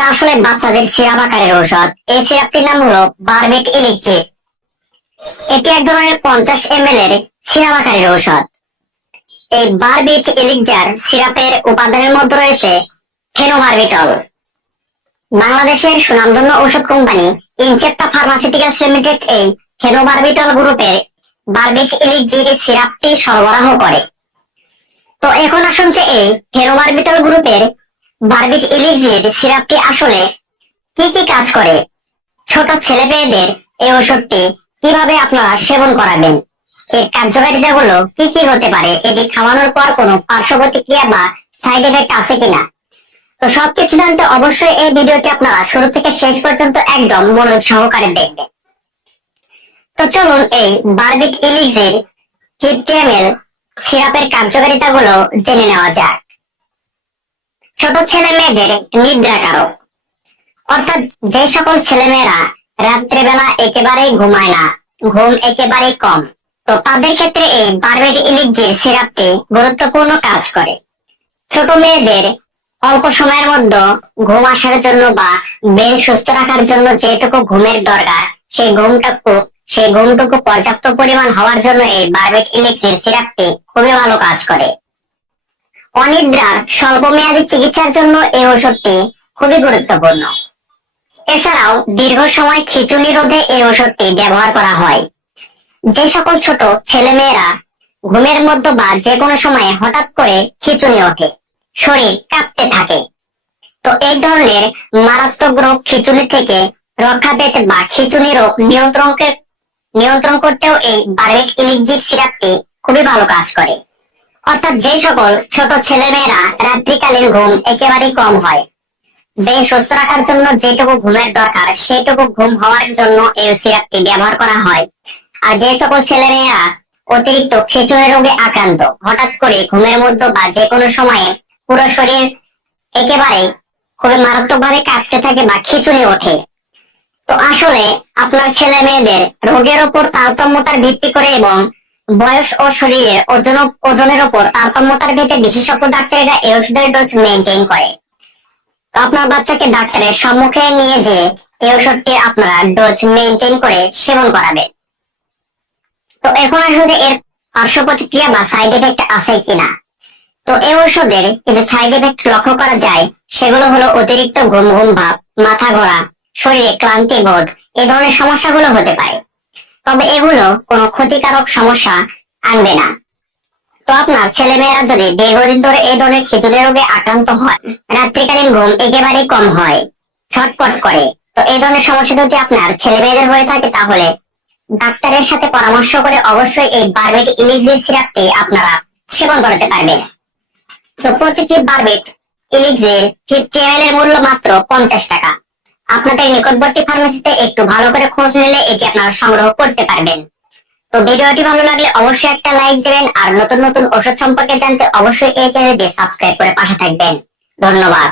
এটা আসলে বাচ্চাদের সিরাপ আকারের ঔষধ। এই সিরাপটির নাম হলো বারবেট ইলিকচির এটি এক ধরনের পঞ্চাশ এম এর সিরাপ আকারের ঔষধ। এই বারবিট এলিকজার সিরাপের উপাদানের মধ্যে রয়েছে ফেনোবারবিটল। বাংলাদেশের সুনামধন্য ঔষধ কোম্পানি ইনচেপ্টা ফার্মাসিউটিক্যালস লিমিটেড এই ফেনোবারবিটল গ্রুপের বারবিট এলিকজির সিরাপটি সরবরাহ করে। তো এখন আসুন যে এই ফেনোবারবিটল গ্রুপের বারবিট এলিকজির সিরাপটি আসলে কি কি কাজ করে? ছোট ছেলে মেয়েদের এই ওষুধটি কীভাবে আপনারা সেবন করাবেন? এর কার্যকারিতা গুলো কি কি হতে পারে? এটি খাওয়ানোর পর কোনো পার্শ্ব প্রতিক্রিয়া বা সাইড এফেক্ট আছে কিনা? তো সবকিছু জানতে অবশ্যই এই ভিডিওটি আপনারা শুরু থেকে শেষ পর্যন্ত একদম মনোযোগ সহকারে দেখবেন। তো চলুন এই বারবিট ইলিক্সের ফিফটি সিরাপের কার্যকারিতা গুলো জেনে নেওয়া যাক। ছোট ছেলে মেয়েদের নিদ্রাকারক অর্থাৎ যে সকল ছেলে ছেলেমেয়েরা রাত্রেবেলা একেবারেই ঘুমায় না, ঘুম একেবারেই কম, তো তাদের ক্ষেত্রে এই বারবেট ইলিকজির সিরাপটি গুরুত্বপূর্ণ কাজ করে। ছোট মেয়েদের অল্প সময়ের মধ্যে ঘুম আসার জন্য বা ব্রেন সুস্থ রাখার জন্য যেটুকু ঘুমের দরকার, সেই ঘুমটুকু সেই ঘুমটুকু পর্যাপ্ত পরিমাণ হওয়ার জন্য এই বারবেট ইলিক্সির সিরাপটি খুবই ভালো কাজ করে। অনিদ্রার স্বল্পমেয়াদী চিকিৎসার জন্য এই ওষুধটি খুবই গুরুত্বপূর্ণ। এছাড়াও দীর্ঘ সময় খিচুনি রোধে এই ওষুধটি ব্যবহার করা হয়। যে সকল ছোট ছেলে মেয়েরা ঘুমের মধ্যে বা যে কোনো সময়ে হঠাৎ করে খিচুনি ওঠে, শরীর কাঁপতে থাকে। তো এই ধরনের মারাত্মক রোগ খিচুনি থেকে রক্ষা পেতে বা খিচুনি রোগ নিয়ন্ত্রণকে নিয়ন্ত্রণ করতেও এই বারেক ইলিকজির সিরাপটি খুবই ভালো কাজ করে। অর্থাৎ যে সকল ছোট ছেলে মেয়েরা রাত্রিকালীন ঘুম একেবারেই কম হয়। বেশ সুস্থ রাখার জন্য যেটুকু ঘুমের দরকার, সেটুকু ঘুম হওয়ার জন্য এই সিরাপটি ব্যবহার করা হয়। আর যে সকল ছেলে মেয়েরা অতিরিক্ত খিচুড়ি রোগে আক্রান্ত, হঠাৎ করে ঘুমের মধ্যে বা যে কোনো সময়ে পুরো শরীর একেবারে খুবই মারাত্মক ভাবে কাঁপতে থাকে বা খিচুনি ওঠে। তো আসলে আপনার ছেলে মেয়েদের রোগের ওপর তারতম্যতার ভিত্তি করে এবং বয়স ও শরীরের ওজন ওজনের ওপর তারতম্যতার ভিত্তিতে বিশেষজ্ঞ ডাক্তারেরা এই ওষুধের ডোজ মেনটেন করে। আপনার বাচ্চাকে ডাক্তারের সম্মুখে নিয়ে যে এই ওষুধটি আপনারা ডোজ মেনটেন করে সেবন করাবেন। তো এখন আসুন যে এর পার্শ্ব প্রতিক্রিয়া বা সাইড এফেক্ট আছে কিনা। তো এই ওষুধের কিছু সাইড এফেক্ট লক্ষ্য করা যায়, সেগুলো হলো অতিরিক্ত ঘুম ঘুম ভাব, মাথা ঘোরা, শরীরে ক্লান্তি বোধ এই ধরনের সমস্যাগুলো হতে পারে। তবে এগুলো কোনো ক্ষতিকারক সমস্যা আনবে না। তো আপনার ছেলে মেয়েরা যদি দীর্ঘদিন ধরে এই ধরনের খিচুড়ি রোগে আক্রান্ত হয়, রাত্রিকালীন ঘুম একেবারেই কম হয় ছটপট করে, তো এই ধরনের সমস্যা যদি আপনার ছেলে মেয়েদের হয়ে থাকে, তাহলে ডাক্তারের সাথে পরামর্শ করে অবশ্যই এই বারবেট ইলিক্সির সিরাপটি আপনারা সেবন করতে পারবেন। তো প্রতিটি বারবেট ইলিক্সির ফিফটি এর মূল্য মাত্র পঞ্চাশ টাকা। আপনাদের নিকটবর্তী ফার্মেসিতে একটু ভালো করে খোঁজ নিলে এটি আপনারা সংগ্রহ করতে পারবেন। তো ভিডিওটি ভালো লাগলে অবশ্যই একটা লাইক দেবেন আর নতুন নতুন ওষুধ সম্পর্কে জানতে অবশ্যই এই চ্যানেলটি সাবস্ক্রাইব করে পাশে থাকবেন। ধন্যবাদ।